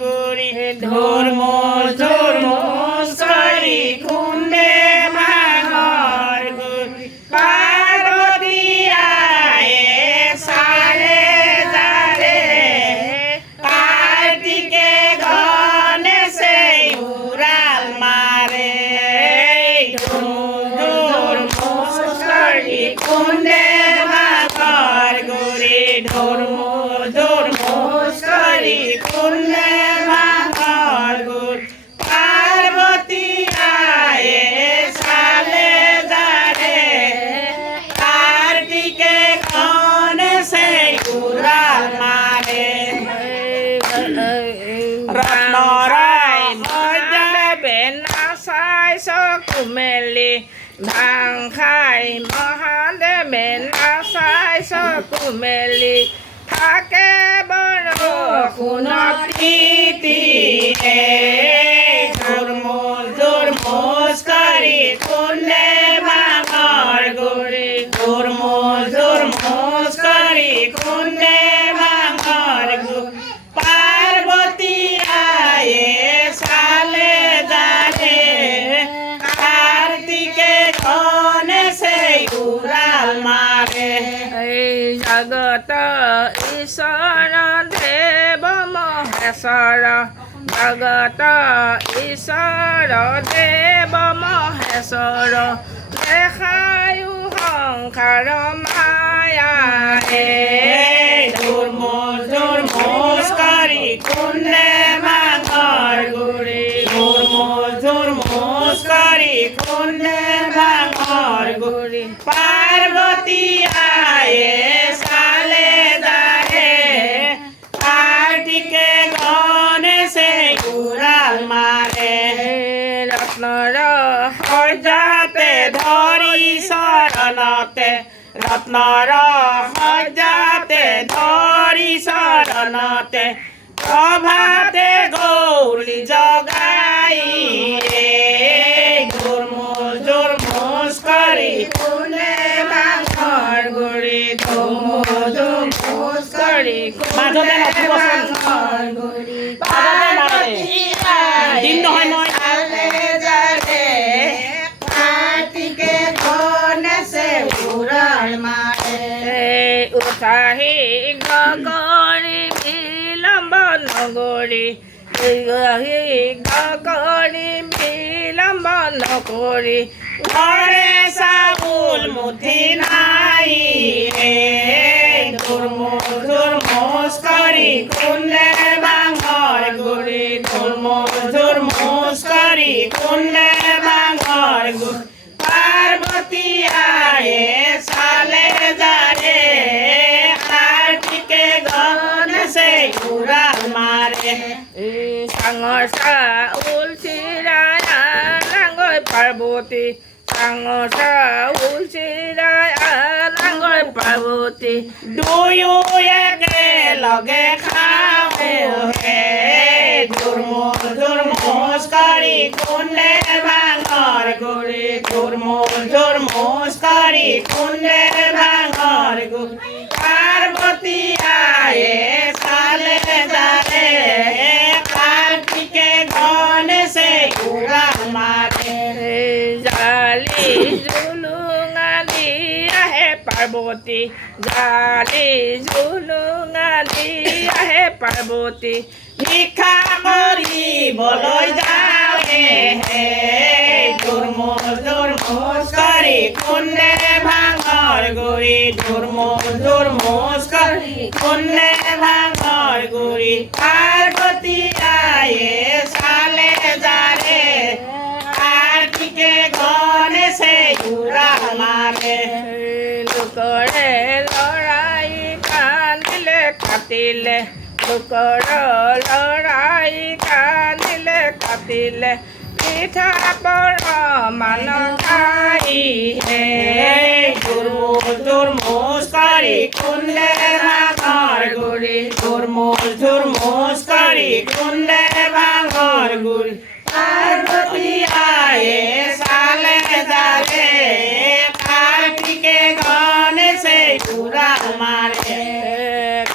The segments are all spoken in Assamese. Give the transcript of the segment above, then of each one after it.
গুড়ি ধর্মস ধর্মস করি কুণ্ডে ভাঙর গুড়ি পার্বতী আয়ে সারে যারে কার্তিকে গণেশে উড়াল মারে ধর্মস করি কুণ্ডে ভাঙর গুড়ি ধর্মস করি কুণ্ডে ভাঙর গুড়ি পার্বতী আয়ে সালে যারে কার্তিকে গণেশে উড়াল মারে রত্নরায় মজাবে নাচাই চকু মেলি ভাং খাই মহাদেৱে নাচাই চকু মেলি থাকে বৰষুণত তিতিয়ে ধৰ্মস কৰি কুণ্ডে ভাঙৰ গুৰি ধৰ্মস কৰি কুণ্ডে ভাঙৰ গুৰি পাৰ্বতী আয়ে চালে যাৰে কাৰ্তিকে গণেশে উড়াল মাৰে জগত ঈশ্বৰ দেৱ মহেশ্বৰ জগত ঈশ্বৰ দেৱ মহেশ্বৰ দেখায়ো সংসাৰ মায়াৰে ধৰ্মস কৰি কুণ্ডে ভাঙৰ গুৰি ধৰ্মস কৰি কুণ্ডে ভাঙৰ গুৰি পাৰ্বতী আয়ে চালে যাৰে কাৰ্তিকে গণেশে উড়াল মাৰে ৰত্নৰ সজাতে ধৰি চৰণতে ৰত্নৰ সজাতে ধৰি চৰণতে প্ৰভাতে গৌৰী জগাই ধৰ্মস কৰি কুণ্ডে ভাঙৰ গুৰি ধৰ্মস কৰি কুণ্ডে ভাঙৰ গুৰি পাৰ্বতী দিন নহয় মই যাৰে কাৰ্তিকে গণেশে উড়াল মাৰে উৎসাহী গগৰি বিলম্ব নগৰি গগৰি বিলম্ব নকৰি ঘৰে চাউল মুঠি নাই ধৰ্মস কৰি কুণ্ডে ভাঙৰ গুৰি ধৰ্মস কৰি কুণ্ডে ভাঙৰ গুৰি পাৰ্বতী আয়ে চালে যাৰে কাৰ্তিকে গণেশে উড়াল মাৰে চাঙৰ চাউল চিৰাই আনাগৈ পাৰ্বতী চাঙৰ চাউল চিৰাই আনাগৈ পাৰ্বতী দুয়ো একেলগে খাওঁ হে ধৰ্মস কৰি কুণ্ডে ভাঙৰ গুৰি ধৰ্মস কৰি কুণ্ডে ভাঙৰ গুৰি পাৰ্বতী আয়ে চালে যাৰে কাৰ্তিকে গণেশে উড়াল মাৰে জালি জুলুঙালি আহে পাৰ্বতী জালি জুলুঙালি আহে পাৰ্বতী ভিক্ষা কৰিবলৈ যাওঁহে ধৰ্মস কৰি কুণ্ডে ভাঙৰ গুৰি ধৰ্মস কৰি কুণ্ডে ভাঙৰ গুৰি পাৰ্বতী আয়ে চালে যাৰে কাৰ্তিকে গণেশে উড়াল মাৰে লোকৰে লৰাই কান্দিলে কাটিলে লোকৰ লৰাই কান্দিলে কাটিলে পিঠা বৰ মান খাই ধৰ্মস কৰি কুণ্ডে ভাঙৰ গুৰি ধৰ্মস কৰি কুণ্ডে ভাঙৰ গুৰি পাৰ্বতী আয়ে চালে যাৰে কাৰ্তিকে গণেশে উড়াল মাৰে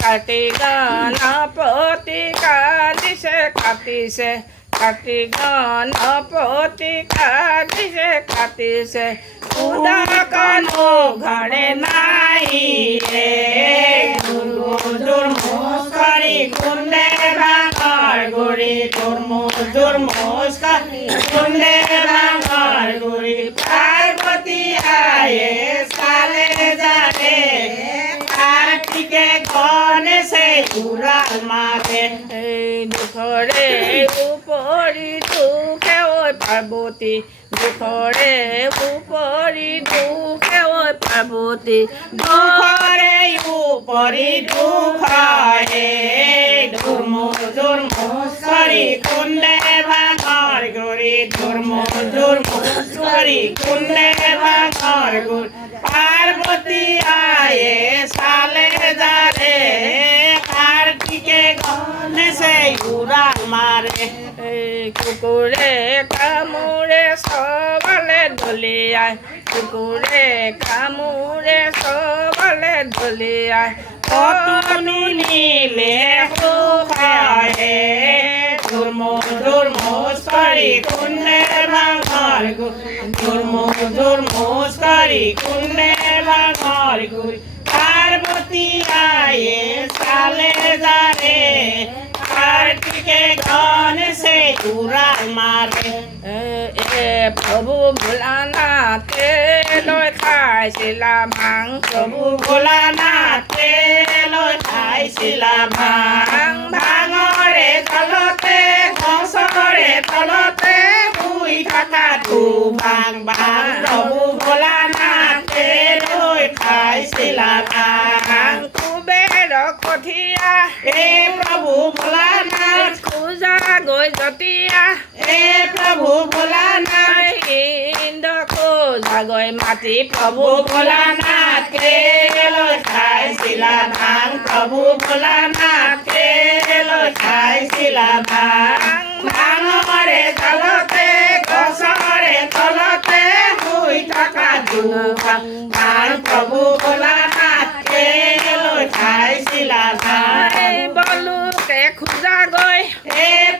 কাৰ্তিক গণপতি কালি কাটিছে কাটি গণপতি কাটিছে কাটিছে উদাকনো ঘরে নাই রে দুর্মুষ করি কুন্দে ভাঙর গুড়ি দুর্মুষ করি কুন্দে ভাঙর গুড়ি পার্বতী আয়ে সালে জানে কার্তিকে গণেশে উড়াল মারে দুঃখরে উপরি দুঃখে ওই পার্বতী দুঃখরে উপরি দুঃখে ওই পার্বতী দুঃখরে উপরি দুঃখ হে দুর্মুষ করি কুন্দে ভাঙর গুড়ি দুর্মুষ করি কুন্দে ভাঙর গুড়ি পার্বতী আয়ে সালে যারে কার্তিকে গণেশে উড়াল মারে কুকুরে কামুরে সবালে দলিয়ায় কুকুরে কামুরে সবালে দলিয়ায় কতনি নিলে খায়ে দুর্মুষ করি কুন্দে ভাঙর দুর্মুষ করি কুন্দে ভাঙর গুড়ি পার্বতী আয়ে সালে যারে কার্তিকে গণেশে উড়াল মারে প্রভু ভোলানাথে লৈ খাইছিলা ভাং প্রভু ভোলানাথে লৈ খাইছিলা ভাং ভাঙৰে তলতে গছৰে তলতে শুই থকাটো ভাং ভাং প্ৰভু ভোলানাথে লৈ খাইছিলা ভাং কুবেৰ কঠীয়া প্ৰভু ভোলানাথ পূজা গৈ জতিয়া প্ৰভু ভোলানাথ ইন্দ্ৰ খোজা গৈ মাতি প্ৰভু ভোলানাথে লৈ খাইছিলা ভাং প্ৰভু ভোলানাথে লৈ খাইছিলা ভাং ভাঙৰে তলতে গছৰে তলতে শুই থকা ভাং ভাং প্ৰভু ভোলানাথে লৈ খাইছিলা ভাং বলোতে খোজা গৈ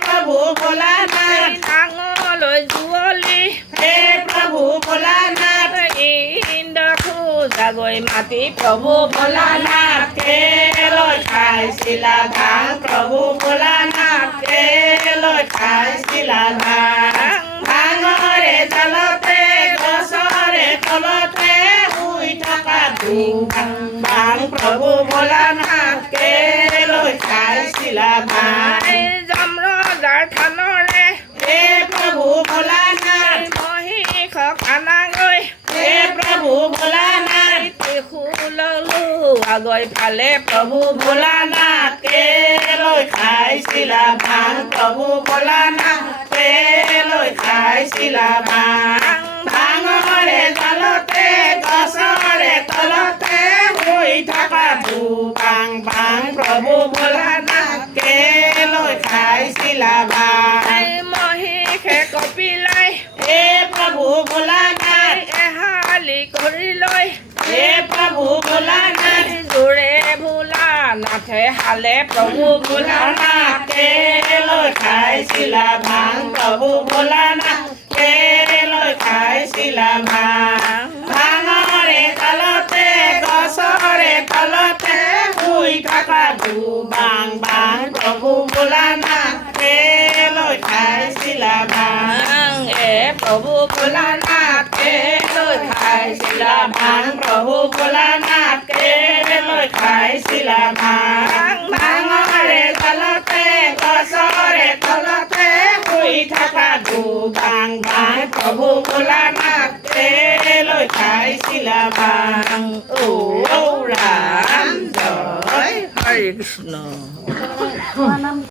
প্ৰভু ভোলানাথ নাঙলৈ যুঁৱলি প্ৰভু ভোলানাথ ইন্দ্ৰ খোজা গৈ মাতি প্ৰভু ভোলানাথে লৈ খাইছিলা ভাং প্ৰভু ভোলানাথে লৈ খাইছিলা ভাং ভাঙৰে তলতে গছৰে তলতে শুই থকা ভাং প্ৰভু ভোলানাথে লৈ খাইছিলা ভাং যমৰাজাৰ থানৰে প্ৰভু ভোলানাথ মহিষ খানা গৈ প্ৰভু ভোলানাথ ত্ৰিশূল আগৈ ফালে প্ৰভু ভোলানাথে লৈ খাইছিলা ভাং প্ৰভু ভোলানাথে লৈ খাইছিলা ভাং ভাঙৰে তলতে গছৰে তলতে শুই থকা ভাং ভাং প্ৰভু ভোলানাথে লৈ খাইছিলা ভাং মহিষে কপিলাই প্ৰভু ভোলানাথ এহালি কৰি লৈ প্ৰভু ভোলানাথ জোৰে ভোলানাথে হালে প্ৰভু ভোলানাথে লৈ খাইছিলা ভাং প্ৰভু ভোলানাথে লৈ খাইছিলা ভাং ভাঙৰে তলতে গছৰে তলতে শুই থকা ভাং ভাং প্ৰভু ভোলানাথে লৈ খাইছিলা ভাং প্ৰভু ভোলানাথে লৈ খাইছিলা ভাং প্ৰভু ভোলানাথে লৈ খাইছিলা ভাং ভাঙৰে তলতে গছৰে তলতে শুই থকা ভাং ভাং প্ৰভু ভোলানাথে লৈ খাইছিলা ভাং ঔ ৰাম জয় হৰে কৃষ্ণ।